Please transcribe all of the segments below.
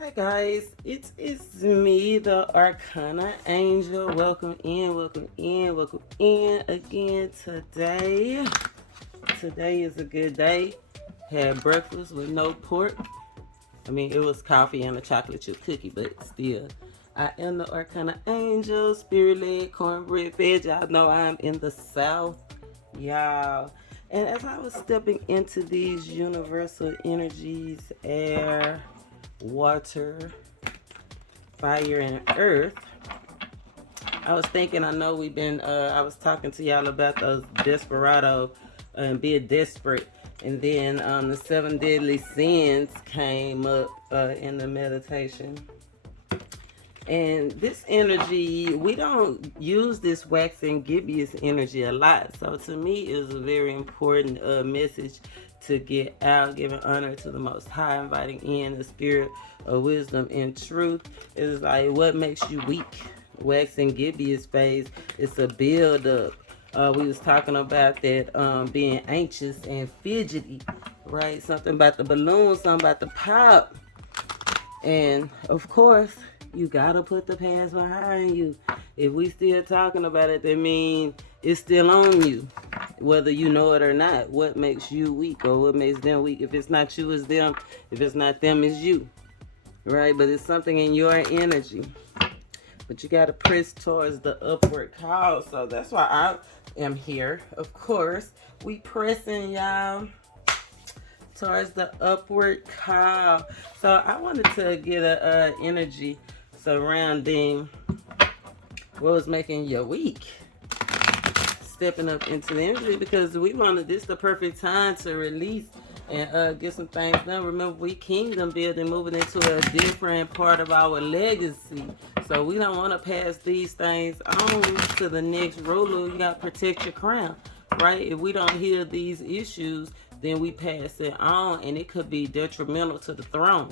Hi guys, it is me, the ArcanaAngel. Welcome in, welcome in, welcome in again today. Today is a good day. Had breakfast with no pork. I mean, it was coffee and a chocolate chip cookie, but still. I am the ArcanaAngel, spirit-led cornbread veg. Y'all know I'm in the South, y'all. And as I was stepping into these universal energies, air, water, fire, and earth, I was thinking, I know I was talking to y'all about those desperado and being desperate. And then the seven deadly sins came up in the meditation. And this energy, we don't use this waxing gibbous energy a lot. So to me, it's a very important message to get out, giving honor to the Most High, inviting in the spirit of wisdom and truth. It's like, what makes you weak? Waxing gibbous phase, it's a build up. We was talking about that being anxious and fidgety, right? Something about the balloon, something about the pop. And of course, you gotta put the past behind you. If we still talking about it, that means it's still on you, whether you know it or not. What makes you weak or what makes them weak? If it's not you, it's them. If it's not them, it's you, right? But it's something in your energy. But you gotta press towards the upward call. So that's why I am here. Of course, we pressing, y'all, towards the upward call. So I wanted to get a energy surrounding what was making you weak, stepping up into the energy, because we wanted this the perfect time to release and get some things done. Remember, we kingdom building, moving into a different part of our legacy. So we don't want to pass these things on to the next ruler. You got to protect your crown, right? If we don't heal these issues, then we pass it on, and it could be detrimental to the throne.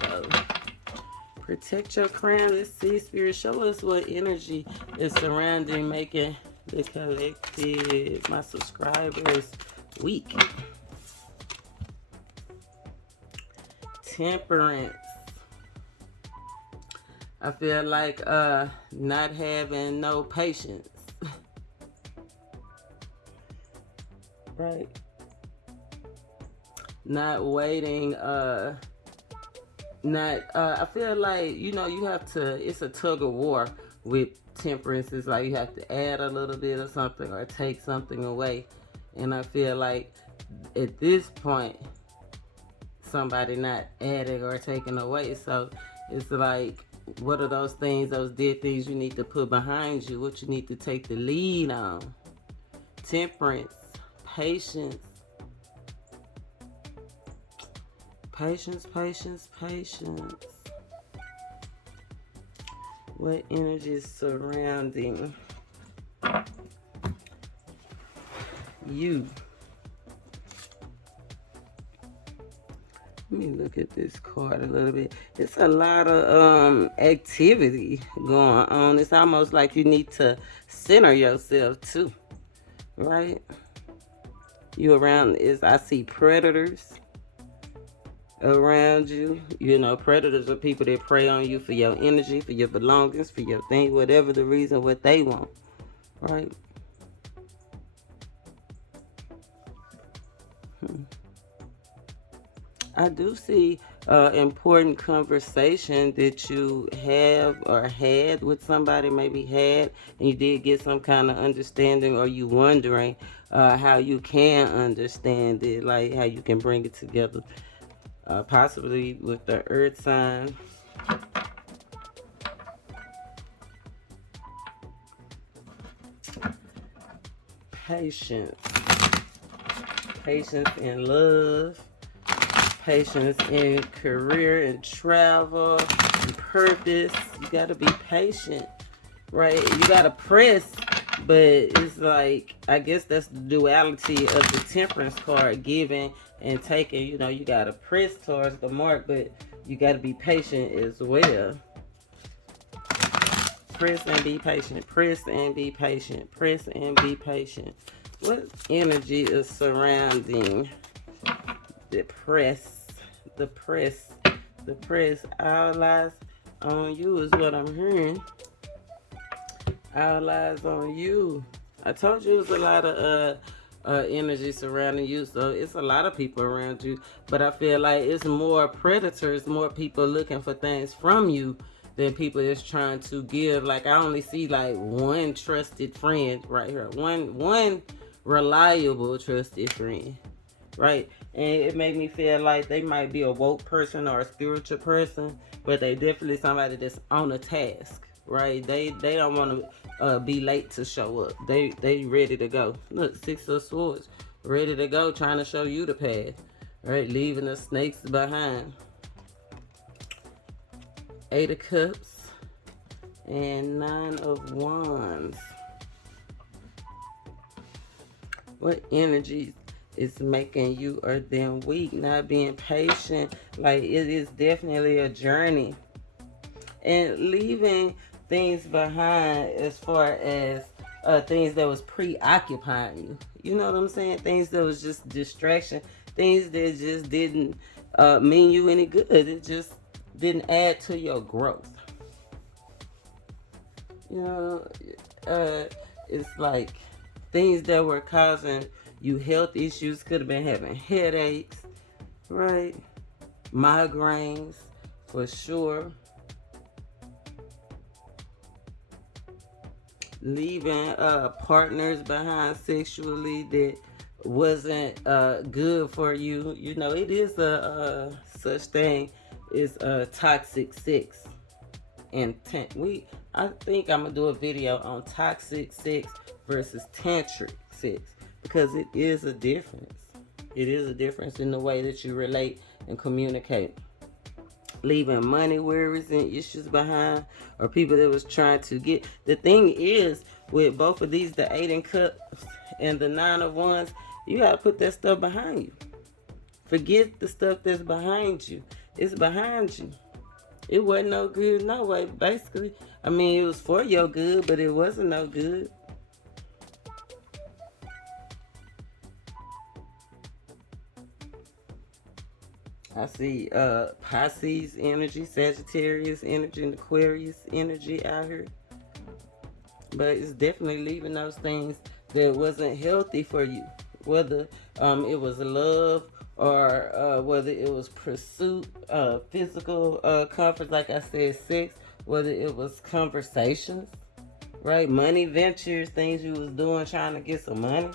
So protect your crown. Let's see, Spirit, show us what energy is surrounding, making the collective, my subscribers, weak. Temperance. I feel like not having no patience. Right? Not waiting, I feel like, you have to, it's a tug of war with temperance. It's like you have to add a little bit of something or take something away. And I feel like at this point, somebody not adding or taking away. So it's like, what are those things, those dead things you need to put behind you? What you need to take the lead on? Temperance, patience. Patience, patience, patience. What energy is surrounding you? Let me look at this card a little bit. It's a lot of activity going on. It's almost like you need to center yourself too, right? You around, I see predators around you. Predators are people that prey on you for your energy, for your belongings, for your thing, whatever the reason, what they want, right? I do see important conversation that you have or had with somebody, maybe had, and you did get some kind of understanding, or you wondering how you can understand it, like how you can bring it together, possibly with the earth sign. Patience. Patience in love. Patience in career and travel and purpose. You got to be patient, right? You got to press, but it's like, I guess that's the duality of the temperance card, giving and taking. You got to press towards the mark, but you got to be patient as well. Press and be patient. Press and be patient. Press and be patient. What energy is surrounding the press depressed. All eyes on you is what I'm hearing. All eyes on you. I told you it was a lot of energy surrounding you, so it's a lot of people around you. But I feel like it's more predators, more people looking for things from you than people that's trying to give. Like, I only see like one trusted friend right here, one reliable trusted friend, right? And it made me feel like they might be a woke person or a spiritual person, but they definitely somebody that's on a task, right? They don't want to be late to show up. They ready to go. Look, 6 of Swords, ready to go, trying to show you the path, right? Leaving the snakes behind. 8 of Cups and 9 of Wands. What energies is making you or them weak? Not being patient. Like, it is definitely a journey. And leaving things behind as far as things that was preoccupying you. You know what I'm saying? Things that was just distraction. Things that just didn't mean you any good. It just didn't add to your growth. You know, it's like things that were causing you health issues. Could have been having headaches, right? Migraines, for sure. Leaving partners behind sexually that wasn't good for you. You know, it is a such thing as toxic sex. And I think I'm gonna do a video on toxic sex versus tantric sex, because it is a difference. It is a difference in the way that you relate and communicate. Leaving money worries and issues behind, or people that was trying to get. The thing is, with both of these, the 8 of Cups and the 9 of Wands, you gotta put that stuff behind you. Forget the stuff that's behind you. It's behind you. It wasn't no good no way, basically. I mean, it was for your good, but it wasn't no good. I see Pisces energy, Sagittarius energy, and Aquarius energy out here. But it's definitely leaving those things that wasn't healthy for you. Whether it was love, or whether it was pursuit, physical comfort, like I said, sex, whether it was conversations, right? Money ventures, things you was doing trying to get some money,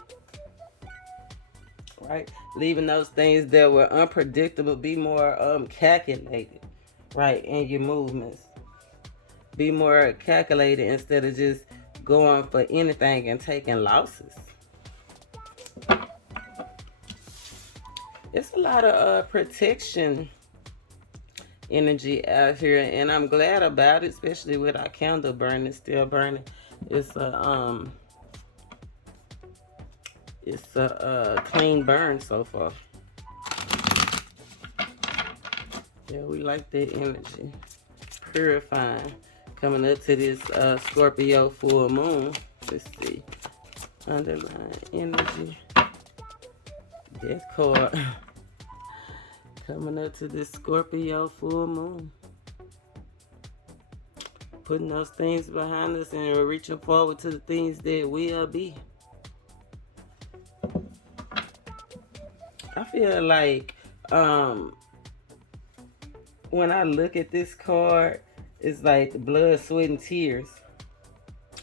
right? Leaving those things that were unpredictable. Be more calculated, right, in your movements. Be more calculated instead of just going for anything and taking losses. It's a lot of protection energy out here, and I'm glad about it, especially with our candle burning, still burning. It's a clean burn so far. Yeah, we like that energy. Purifying. Coming up to this Scorpio full moon. Let's see. Underlying energy. Death card. Coming up to this Scorpio full moon. Putting those things behind us and reaching forward to the things that will be. I feel like when I look at this card, it's like blood, sweat, and tears,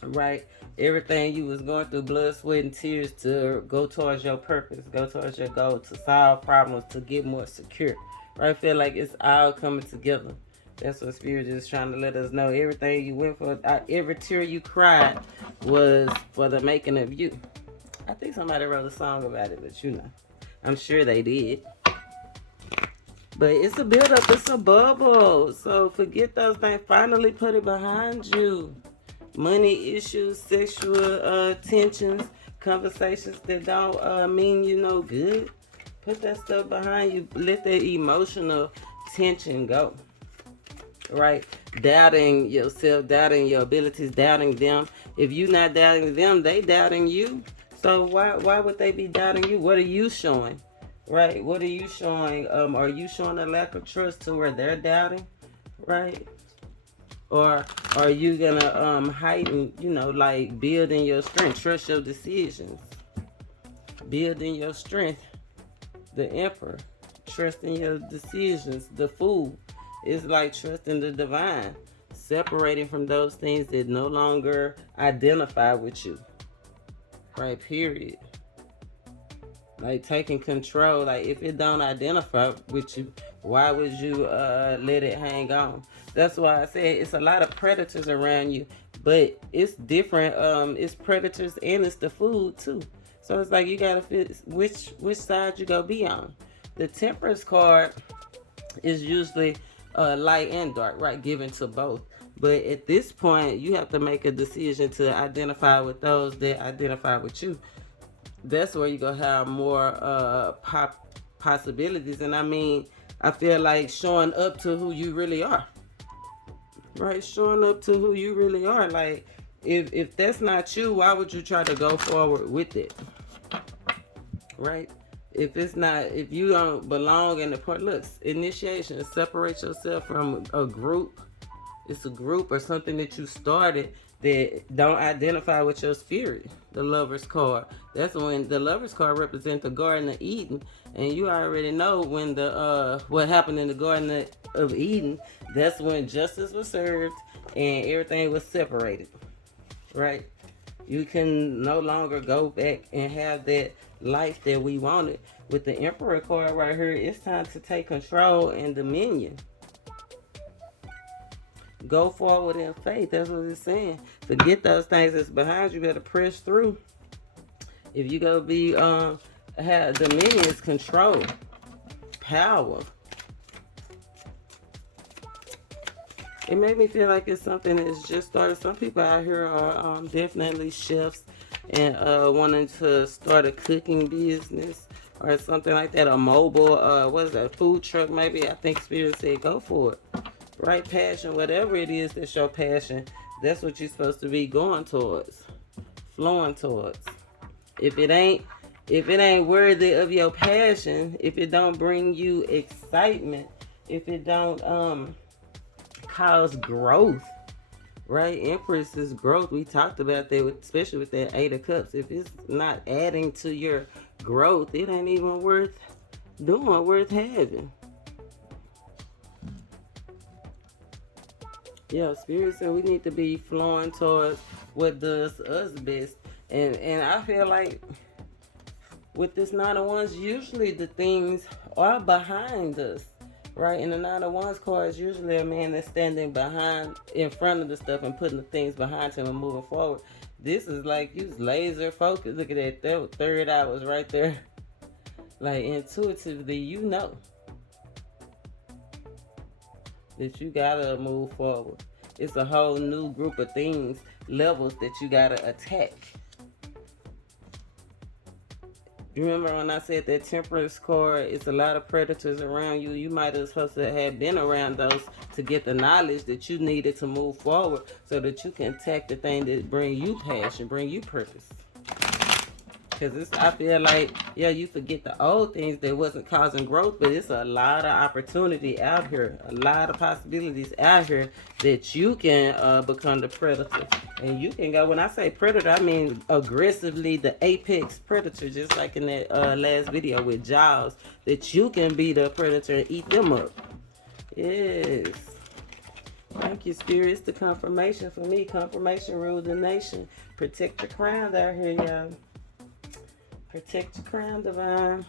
right? Everything you was going through, blood, sweat, and tears to go towards your purpose, go towards your goal, to solve problems, to get more secure, right? I feel like it's all coming together. That's what Spirit is trying to let us know. Everything you went for, every tear you cried was for the making of you. I think somebody wrote a song about it, but you know, I'm sure they did. But it's a build-up, it's a bubble. So forget those things. Finally put it behind you. Money issues, sexual tensions, conversations that don't mean you no good. Put that stuff behind you. Let that emotional tension go. Right? Doubting yourself, doubting your abilities, doubting them. If you're not doubting them, they doubting you. So why would they be doubting you? What are you showing? right? What are you showing? Are you showing a lack of trust to where they're doubting, right? Or are you gonna heighten, you know, like building your strength, trust your decisions, building your strength, the Emperor, trusting your decisions, the Fool is like trusting the divine, separating from those things that no longer identify with you, right? Period. Like taking control. Like if it don't identify with you, why would you let it hang on? That's why I said it's a lot of predators around you, but it's different. It's predators and it's the food too. So it's like you gotta fit which side you gonna be on. The Temperance card is usually light and dark, right? Given to both. But at this point, you have to make a decision to identify with those that identify with you. That's where you're gonna have more possibilities. And I mean, I feel like showing up to who you really are, right? Showing up to who you really are. Like if that's not you, why would you try to go forward with it, right? If it's not, if you don't belong in the part, look, initiation, separate yourself from a group. It's a group or something that you started that don't identify with your spirit. The Lover's card. That's when the Lover's card represents the Garden of Eden, and you already know when the what happened in the Garden of Eden. That's when justice was served and everything was separated, right? You can no longer go back and have that life that we wanted. With the Emperor card right here, it's time to take control and dominion. Go forward in faith. That's what it's saying. Forget those things that's behind you. Better press through. If you go be have dominion, is control, power. It made me feel like it's something that's just started. Some people out here are definitely chefs and wanting to start a cooking business or something like that. A mobile, what is that, food truck maybe? I think Spirit said go for it. Right, passion, whatever it is that's your passion, that's what you're supposed to be going towards, flowing towards. If it ain't worthy of your passion, if it don't bring you excitement, if it don't cause growth, right? Empress is growth. We talked about that, especially with that 8 of Cups. If it's not adding to your growth, it ain't even worth doing, worth having. Yeah, Spirit said we need to be flowing towards what does us best. And I feel like with this 9 of Wands, usually the things are behind us, right? And the 9 of Wands card is usually a man that's standing in front of the stuff and putting the things behind him and moving forward. This is like you laser focused. Look at that third eye was right there. Like intuitively, you know that you gotta move forward. It's a whole new group of things, levels that you gotta attack. You remember when I said that Temperance card, it's a lot of predators around you. You might have supposed to have been around those to get the knowledge that you needed to move forward so that you can attack the thing that bring you passion, bring you purpose. Because I feel like, yeah, you forget the old things that wasn't causing growth, but it's a lot of opportunity out here, a lot of possibilities out here that you can become the predator. And you can go, when I say predator, I mean aggressively the apex predator, just like in that last video with Jaws, that you can be the predator and eat them up. Yes. Thank you, Spirit. It's the confirmation for me. Confirmation rule the nation. Protect your crown out here, y'all. Protect your crown, divine.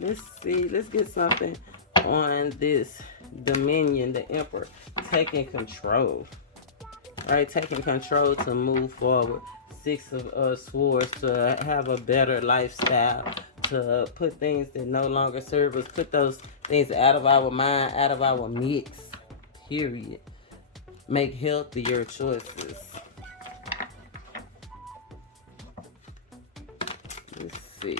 Let's see. Let's get something on this dominion, the Emperor. Taking control. Right? Taking control to move forward. 6 of Swords, to have a better lifestyle. To put things that no longer serve us. Put those things out of our mind, out of our mix. Period. Make healthier choices. Let's see.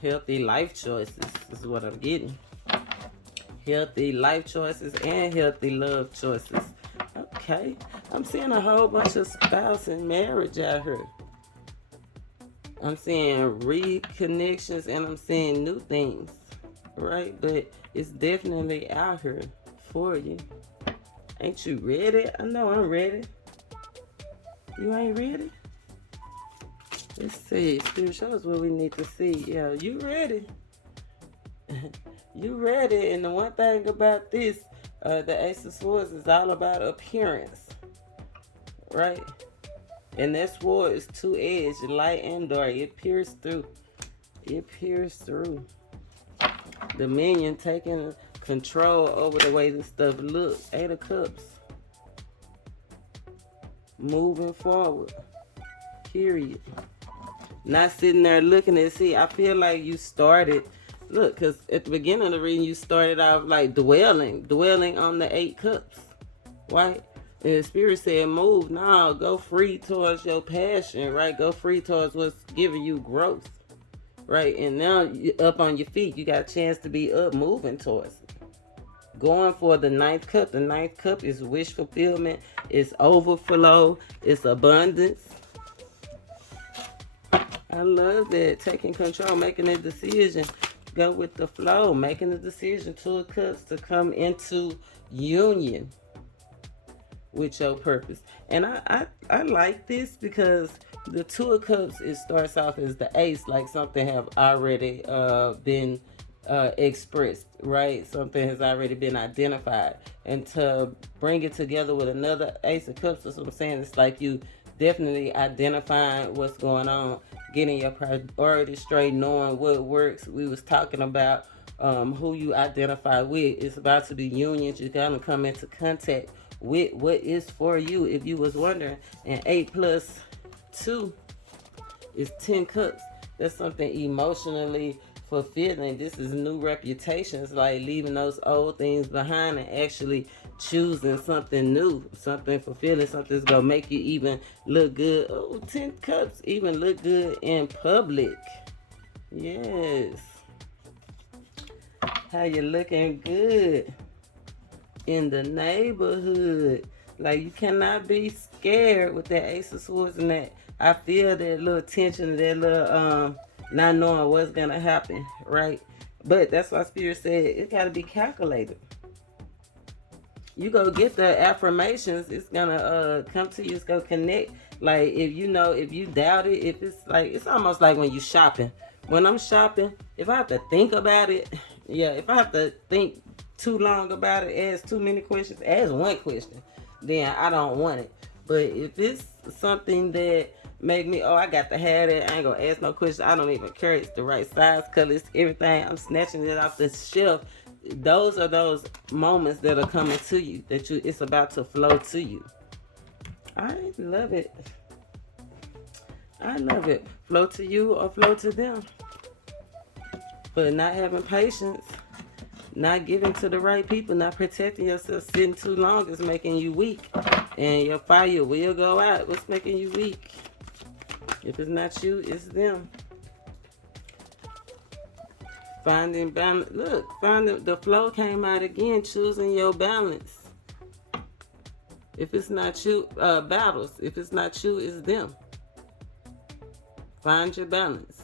Healthy life choices is what I'm getting. Healthy life choices and healthy love choices. Okay. I'm seeing a whole bunch of spouse and marriage out here. I'm seeing reconnections and I'm seeing new things, right? But it's definitely out here for you. Ain't you ready? I know I'm ready. You ain't ready? Let's see. Spirit shows what we need to see. Yeah, you ready. You ready. And the one thing about this, the Ace of Swords is all about appearance, right? And that sword is two-edged, light and dark. It pierces through. It pierces through. Dominion, taking control over the way this stuff looks. 8 of Cups. Moving forward. Period. Not sitting there looking and see. I feel like you started, look, because at the beginning of the reading, you started off like dwelling on the 8 cups, right? And the Spirit said, move now, go free towards your passion, right? Go free towards what's giving you growth, right? And now you up on your feet, you got a chance to be up, moving towards it. Going for the 9th cup. The 9th cup is wish fulfillment, it's overflow, it's abundance. I love that. Taking control, making a decision. Go with the flow. Making a decision. 2 of Cups to come into union with your purpose. And I like this because the 2 of Cups, it starts off as the ace, like something have already been expressed, right? Something has already been identified. And to bring it together with another Ace of Cups, that's what I'm saying. It's like you definitely identifying what's going on, getting your priorities straight, knowing what works. We was talking about who you identify with. It's about to be unions. You're going to come into contact with what is for you, if you was wondering. And 8 plus 2 is 10 cups. That's something emotionally fulfilling. This is new reputations, like leaving those old things behind and actually choosing something new, something fulfilling, something that's gonna make you even look good. Oh, 10 cups, even look good in public. Yes. How you looking good in the neighborhood. Like, you cannot be scared with that Ace of Swords and that. I feel that little tension, that little not knowing what's gonna happen, right? But that's why Spirit said it gotta be calculated. You go get the affirmations, it's gonna come to you, it's gonna connect. Like, if you know, if you doubt it, if it's like, it's almost like when you shopping. When I'm shopping, if I have to think about it, yeah, if I have to think too long about it, ask too many questions, ask one question, then I don't want it. But if it's something that make me, oh, I got to have it, I ain't gonna ask no questions, I don't even care, it's the right size, color, it's everything, I'm snatching it off the shelf. Those are those moments that are coming to you, that you, it's about to flow to you. I love it. I love it. Flow to you or flow to them. But not having patience, not giving to the right people, not protecting yourself, sitting too long is making you weak. And your fire will go out. What's making you weak? If it's not you, it's them. Finding balance. Look, finding the flow came out again. Choosing your balance. If it's not you, battles. If it's not you, it's them. Find your balance.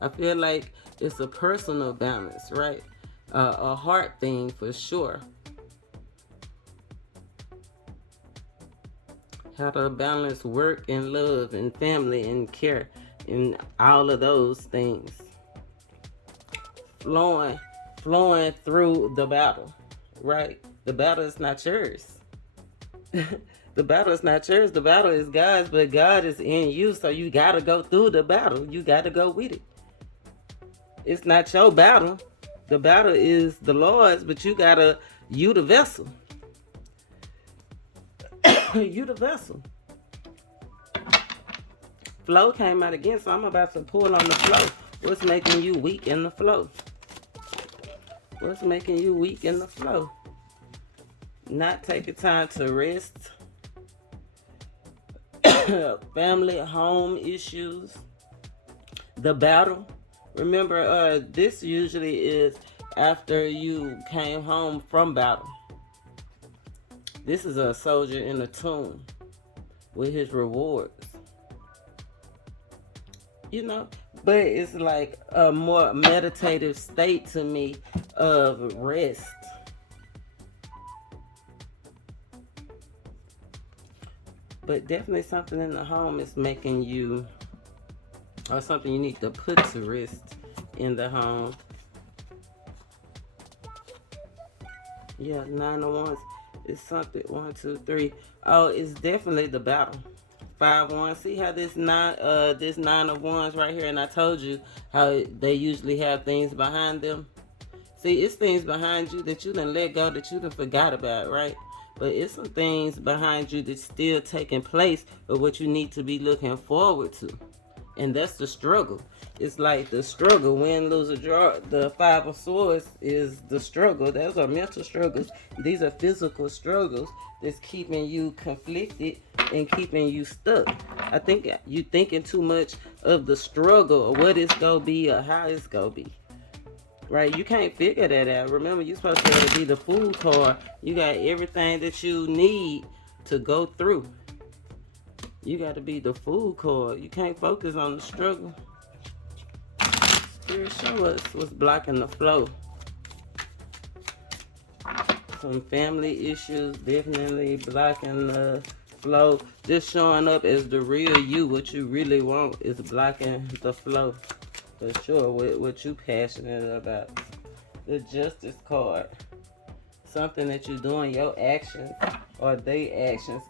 I feel like it's a personal balance, right? A heart thing for sure. How to balance work and love and family and care and all of those things. Flowing through the battle, right? The battle is not yours. The battle is not yours. The battle is God's, but God is in you, so you got to go through the battle. You got to go with it. It's not your battle. The battle is the Lord's, but you the vessel. You the vessel. Flow came out again, so I'm about to pull on the flow. What's making you weak in the flow? What's making you weak in the flow? Not taking time to rest. Family, home issues. The battle. Remember, this usually is after you came home from battle. This is a soldier in a tomb with his rewards. you know. But it's like a more meditative state to me of rest. But definitely something in the home is making you, or something you need to put to rest in the home. Yeah, 9 of Wands is something. 1, 2, 3. Oh, it's definitely the battle. 5 1. See how this 9 of Wands right here, and I told you how they usually have things behind them. See, it's things behind you that you done let go, that you done forgot about, right? But it's some things behind you that's still taking place, but what you need to be looking forward to. And that's the struggle. It's like the struggle, win, lose, or draw. The 5 of Swords is the struggle. Those are mental struggles. These are physical struggles that's keeping you conflicted and keeping you stuck. I think you thinking too much of the struggle, or what it's gonna be, or how it's gonna be. Right? You can't figure that out. Remember, you're supposed to be the Fool card. You got everything that you need to go through. You got to be the Fool card. You can't focus on the struggle. Spirit, show us what's blocking the flow. Some family issues definitely blocking the flow. Just showing up as the real you. What you really want is blocking the flow. For sure, what you passionate about. The Justice card. Something that you're doing, your actions or their actions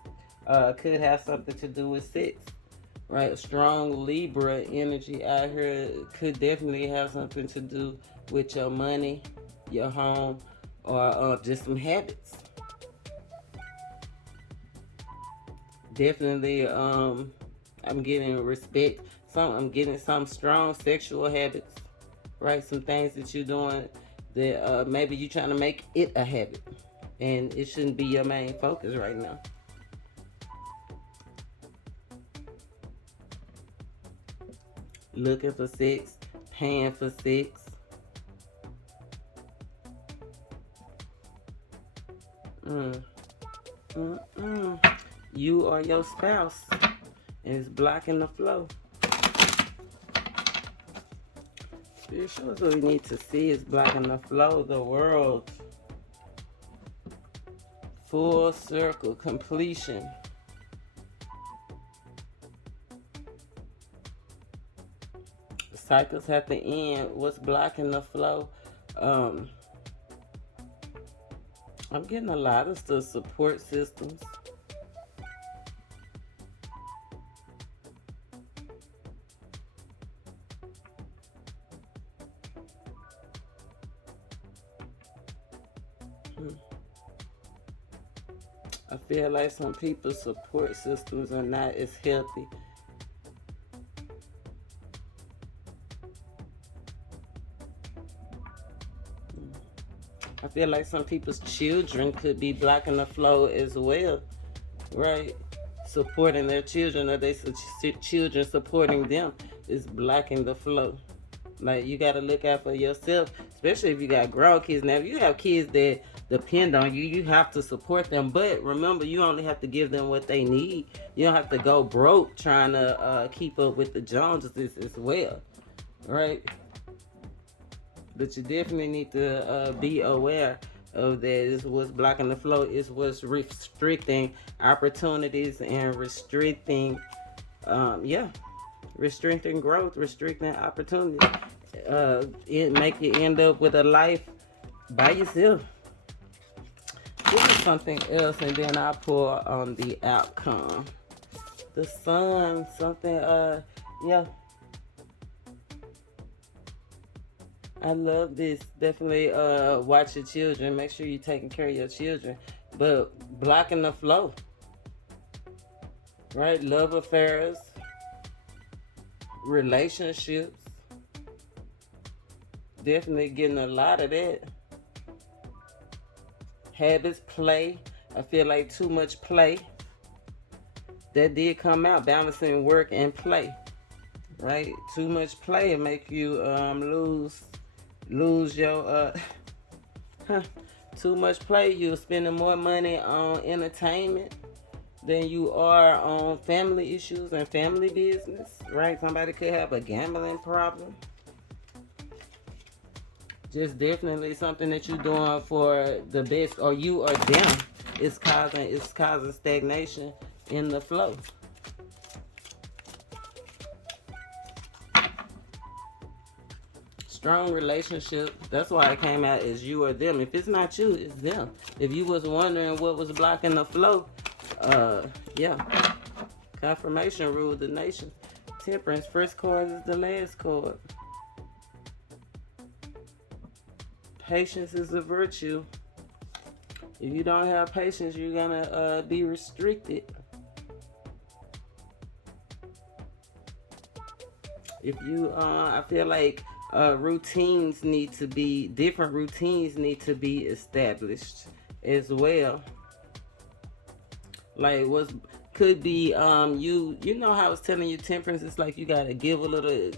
could have something to do with sex. Right? A strong Libra energy out here could definitely have something to do with your money, your home, or just some habits. Definitely, I'm getting respect. I'm getting some strong sexual habits, right? Some things that you're doing that maybe you're trying to make it a habit, and it shouldn't be your main focus right now. Looking for sex, paying for sex. You or your spouse is blocking the flow. Spirit shows what we need to see is blocking the flow. The World. Full circle, completion. Cycles have to end. What's blocking the flow? I'm getting a lot of the support systems. I feel like some people's support systems are not as healthy. I feel like some people's children could be blocking the flow as well, right? Supporting their children, or their children supporting them, is blocking the flow. Like, you got to look out for yourself, especially if you got grown kids. Now, if you have kids that depend on you, you have to support them. But remember, you only have to give them what they need. You don't have to go broke trying to keep up with the Joneses as well, right? But you definitely need to be aware of that. Is what's blocking the flow, is what's restricting opportunities and restricting, restricting growth, restricting opportunity. It make you end up with a life by yourself. This is something else, and then I'll pull on the outcome. The Sun, something, I love this. Definitely watch your children. Make sure you're taking care of your children. But blocking the flow, right? Love affairs, relationships. Definitely getting a lot of that. Habits, play. I feel like too much play. That did come out, balancing work and play. Right? Too much play make you lose your too much play. You're spending more money on entertainment than you are on family issues and family business, right? Somebody could have a gambling problem. Just definitely something that you're doing for the best, or you or them. It's causing stagnation in the flow. Strong relationship. That's why it came out as you or them. If it's not you, it's them. If you was wondering what was blocking the flow, yeah. Confirmation ruled the nation. Temperance. First card is the last card. Patience is a virtue. If you don't have patience, you're gonna be restricted. If you, I feel like different routines need to be established as well. Like what could be, you know how I was telling you temperance, it's like you gotta give a little,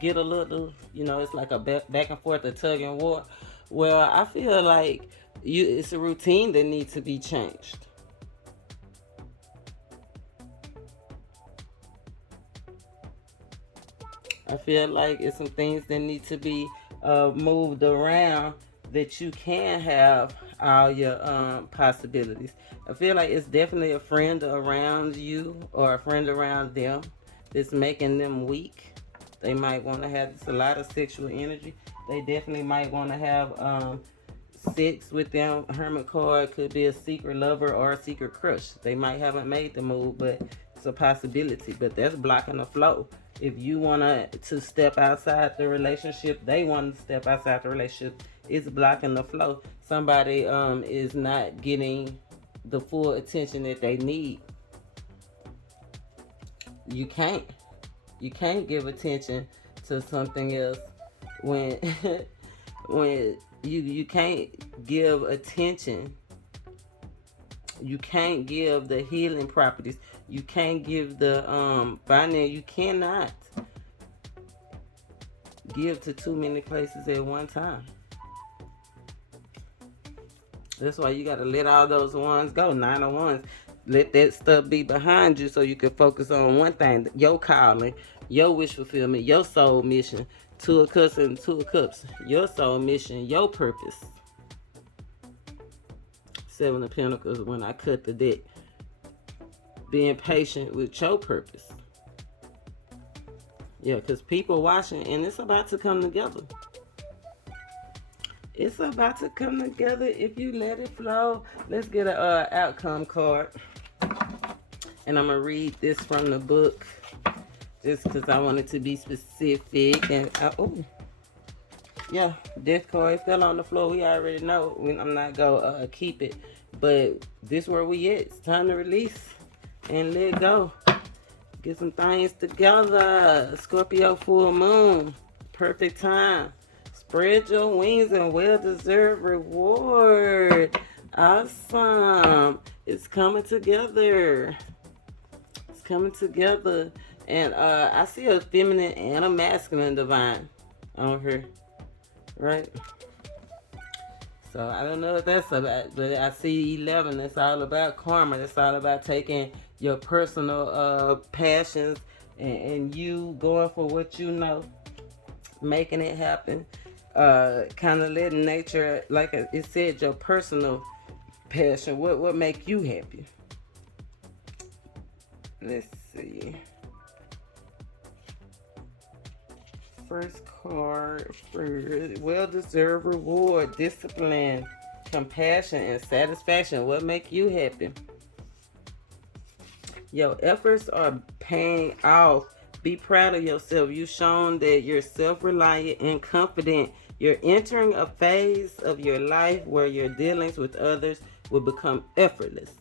get a little, it's like a back and forth, a tug and war. Well, I feel like it's a routine that needs to be changed. I feel like it's some things that need to be moved around that you can have all your possibilities. I feel like it's definitely a friend around you or a friend around them that's making them weak. They might want to have a lot of sexual energy. They definitely might want to have sex with them. Hermit card could be a secret lover or a secret crush. They might haven't made the move, but it's a possibility. But that's blocking the flow. If you want to step outside the relationship, they want to step outside the relationship. It's blocking the flow. Somebody is not getting the full attention that they need. You can't give attention to something else when when you can't give attention. You can't give the healing properties. You can't give the finance. You cannot give to too many places at one time. That's why you got to let all those ones go. 9 of Wands. Let that stuff be behind you so you can focus on one thing. Your calling, your wish fulfillment, your soul mission. 2 of Cups and 2 of Cups. Your soul mission, your purpose. 7 of Pentacles when I cut the deck. Being patient with your purpose. Yeah, because people watching and it's about to come together. It's about to come together if you let it flow. Let's get an outcome card. And I'm going to read this from the book. Just because I wanted to be specific. And yeah, death card fell on the floor. We already know. I'm not going to keep it. But this where we at. It's time to release and let go. Get some things together. Scorpio full moon. Perfect time. Spread your wings and well-deserved reward. Awesome. It's coming together. It's coming together. And I see a feminine and a masculine divine on her. Right? So I don't know what that's about. But I see 11. That's all about karma. That's all about taking your personal passions and you going for what you know. Making it happen. Kind of letting nature, like it said, your personal passion. What make you happy? Let's see. First card for well-deserved reward, discipline, compassion, and satisfaction. What make you happy? Your efforts are paying off. Be proud of yourself. You've shown that you're self-reliant and confident. You're entering a phase of your life where your dealings with others will become effortless.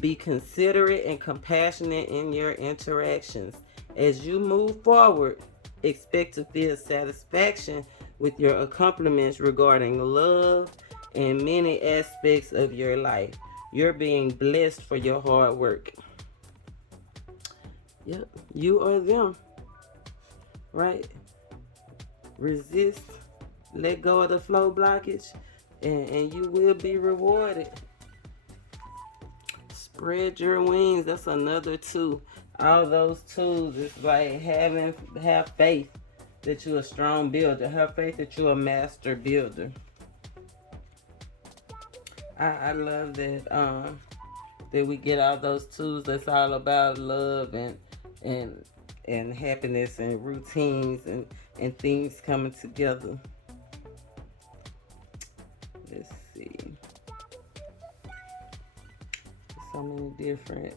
Be considerate and compassionate in your interactions. As you move forward, expect to feel satisfaction with your accomplishments regarding love and many aspects of your life. You're being blessed for your hard work. Yep, you or them, right? Resist, let go of the flow blockage, and you will be rewarded. Spread your wings. That's another two. All those twos. It's like have faith that you're a strong builder. Have faith that you're a master builder. I love that that we get all those twos. That's all about love and happiness and routines and things coming together. Let's see. So many different.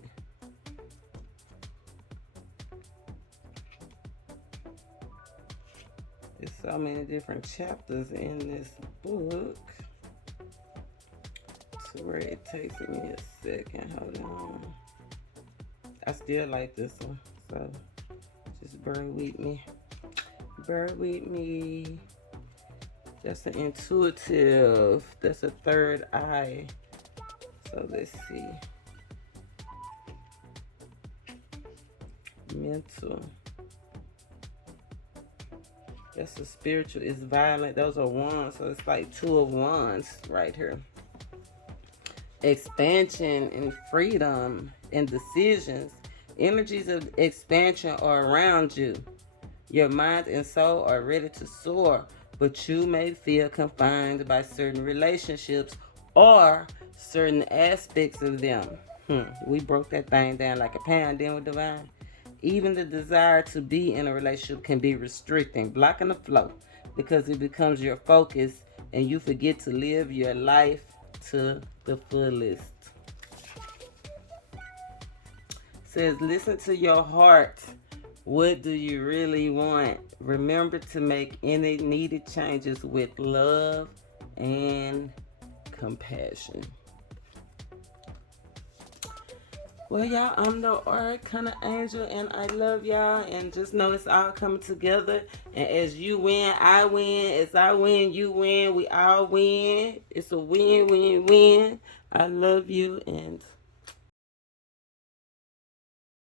There's so many different chapters in this book to where it takes me a second. Hold on. I still like this one, so just bear with me. Bear with me. That's an intuitive. That's a third eye. So let's see. Mental. That's a spiritual. It's violent. Those are wands. So it's like two of wands right here. Expansion and freedom and decisions. Energies of expansion are around you. Your mind and soul are ready to soar, but you may feel confined by certain relationships or certain aspects of them. We broke that thing down like a pound, then with divine. Even the desire to be in a relationship can be restricting, blocking the flow, because it becomes your focus and you forget to live your life to the fullest. Says, listen to your heart. What do you really want? Remember to make any needed changes with love and compassion. Well, y'all, I'm the ArcanaAngel, and I love y'all, and just know it's all coming together. And as you win, I win. As I win, you win. We all win. It's a win, win, win. I love you, and